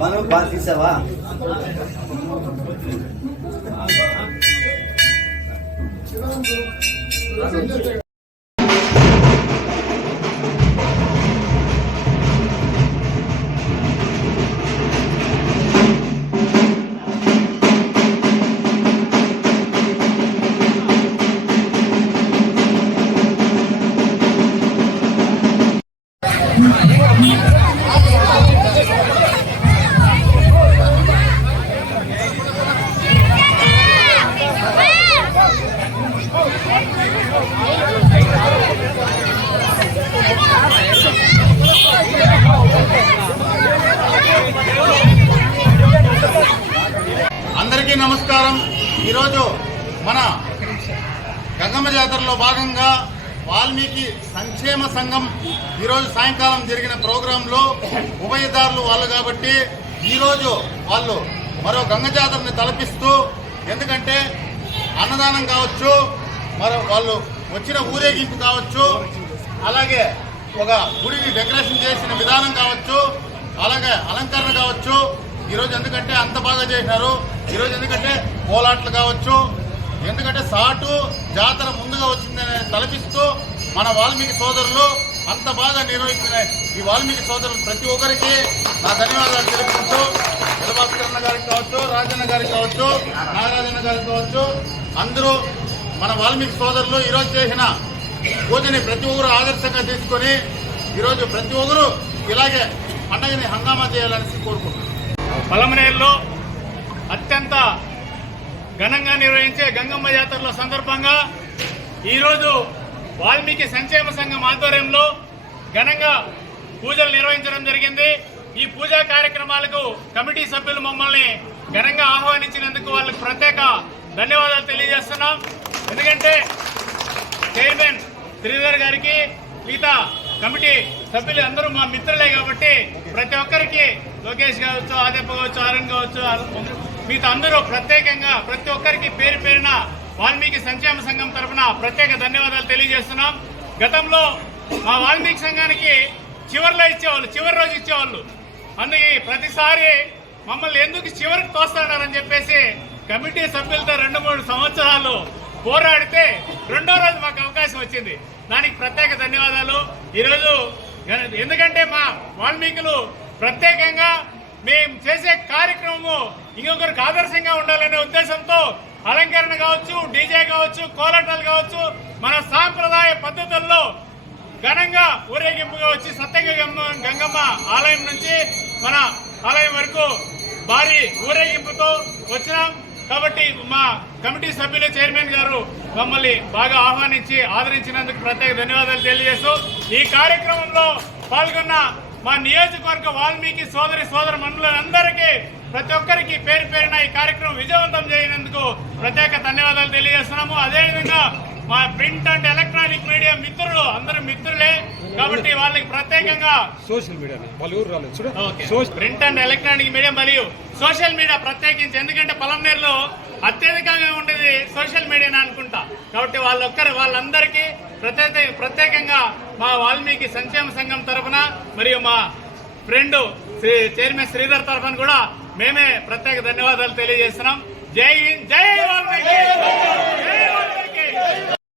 మనం బాగా తీసావా? అందరికీ నమస్కారం. ఈరోజు మన గంగమ్మ జాతరలో భాగంగా వాల్మీకి సంక్షేమ సంఘం ఈరోజు సాయంకాలం జరిగిన ప్రోగ్రాంలో ఉభయదారులు వాళ్ళు కాబట్టి ఈరోజు వాళ్ళు మరో గంగ జాతరని తలపిస్తూ, ఎందుకంటే అన్నదానం కావచ్చు, మరో వాళ్ళు వచ్చిన ఊరేగింపు కావచ్చు, అలాగే ఒక గుడిని డెకరేషన్ చేసిన విధానం కావచ్చు, అలాగే అలంకరణ కావచ్చు, ఈరోజు ఎందుకంటే అంత బాగా చేసినారు. ఈరోజు ఎందుకంటే కోలాట్లు కావచ్చు, ఎందుకంటే సాటు జాతర ముందుగా వచ్చిందని తలపిస్తూ మన వాల్మీకి సోదరులు అంత బాగా నిర్వహించిన ఈ వాల్మీకి సోదరులు ప్రతి ఒక్కరికి నా ధన్యవాదాలు తెలుపుకుంటూ, ఎలభాస్కరన్న గారికి కావచ్చు, రాజన్న గారికి కావచ్చు, నాగరాజన్న గారికి కావచ్చు, అందరూ మన వాల్మీకి సోదరులు ఈరోజు చేసిన పూజని ప్రతి ఒక్కరు ఆదర్శంగా తీసుకొని ఈరోజు ప్రతి ఒక్కరు ఇలాగే పండగని హంగామా చేయాలని కోరుకుంటున్నాను. పలమనేరులో అత్యంత ఘనంగా నిర్వహించే గంగమ్మ జాతరల సందర్భంగా ఈరోజు వాల్మీకి సంక్షేమ సంఘం ఆధ్వర్యంలో ఘనంగా పూజలు నిర్వహించడం జరిగింది. ఈ పూజా కార్యక్రమాలకు కమిటీ సభ్యులు మమ్మల్ని ఘనంగా ఆహ్వానించినందుకు వాళ్ళకి ప్రత్యేక ధన్యవాదాలు తెలియజేస్తున్నాం. ఎందుకంటే చైర్మన్ శ్రీధర్ గారికి, మిగతా కమిటీ సభ్యులు అందరూ మా మిత్రులే కాబట్టి ప్రతి ఒక్కరికి, లోకేష్ కావచ్చు, ఆదిత్య కావచ్చు, అరుణ్ కావచ్చు, మిగతా అందరూ ప్రత్యేకంగా ప్రతి ఒక్కరికి పేరు పేరున వాల్మీకి సంక్షేమ సంఘం తరఫున ప్రత్యేక ధన్యవాదాలు తెలియజేస్తున్నాం. గతంలో మా వాల్మీకి సంఘానికి చివరి రోజు ఇచ్చేవాళ్ళు. అందుకే ప్రతిసారి మమ్మల్ని ఎందుకు చివరికి తోస్తాడారని చెప్పేసి కమిటీ సభ్యులతో 2-3 సంవత్సరాలు పోరాడితే రెండో రోజు మాకు అవకాశం వచ్చింది. దానికి ప్రత్యేక ధన్యవాదాలు. ఈరోజు ఎందుకంటే మా వాల్మీకులు ప్రత్యేకంగా మేము చేసే కార్యక్రమము ఇంకొకరికి ఆదర్శంగా ఉండాలనే ఉద్దేశంతో అలంకరణ కావచ్చు, డీజే కావచ్చు, కోలాటాలు కావచ్చు, మన సాంప్రదాయ పద్ధతుల్లో ఘనంగా ఊరేగింపుగా వచ్చి గంగమ్మ ఆలయం నుంచి మన ఆలయం వరకు భారీ ఊరేగింపుతో వచ్చినాం. కాబట్టి మా కమిటీ సభ్యులు చైర్మన్ గారు మమ్మల్ని బాగా ఆహ్వానించి ఆదరించినందుకు ప్రత్యేక ధన్యవాదాలు తెలియజేస్తూ ఈ కార్యక్రమంలో పాల్గొన్న మా నియోజకవర్గ వాల్మీకి సోదరమణులందరికీ ప్రతి ఒక్కరికి పేరు పేరున ఈ కార్యక్రమం విజయవంతం చేయనందుకు ప్రత్యేక ధన్యవాదాలు తెలియజేస్తున్నాము. అదేవిధంగా మా ప్రింట్ అండ్ ఎలక్ట్రానిక్ మీడియా మిత్రులు అందరూ మిత్రులే కాబట్టి వాళ్ళకి ప్రత్యేకంగా social media print and electronic media మరియు సోషల్ మీడియా ప్రత్యేకించి, ఎందుకంటే పొలంనేరులో అత్యధికంగా ఉండేది సోషల్ మీడియాని అనుకుంటా. కాబట్టి వాళ్ళందరికీ ప్రత్యేకంగా మా వాల్మీకి సంక్షేమ సంఘం తరఫున మరియు మా ఫ్రెండ్ చైర్మన్ శ్రీధర్ తరఫున కూడా మేమే ప్రత్యేక ధన్యవాదాలు తెలియజేస్తున్నాం. జై హింద్, జై వాల్మీకి.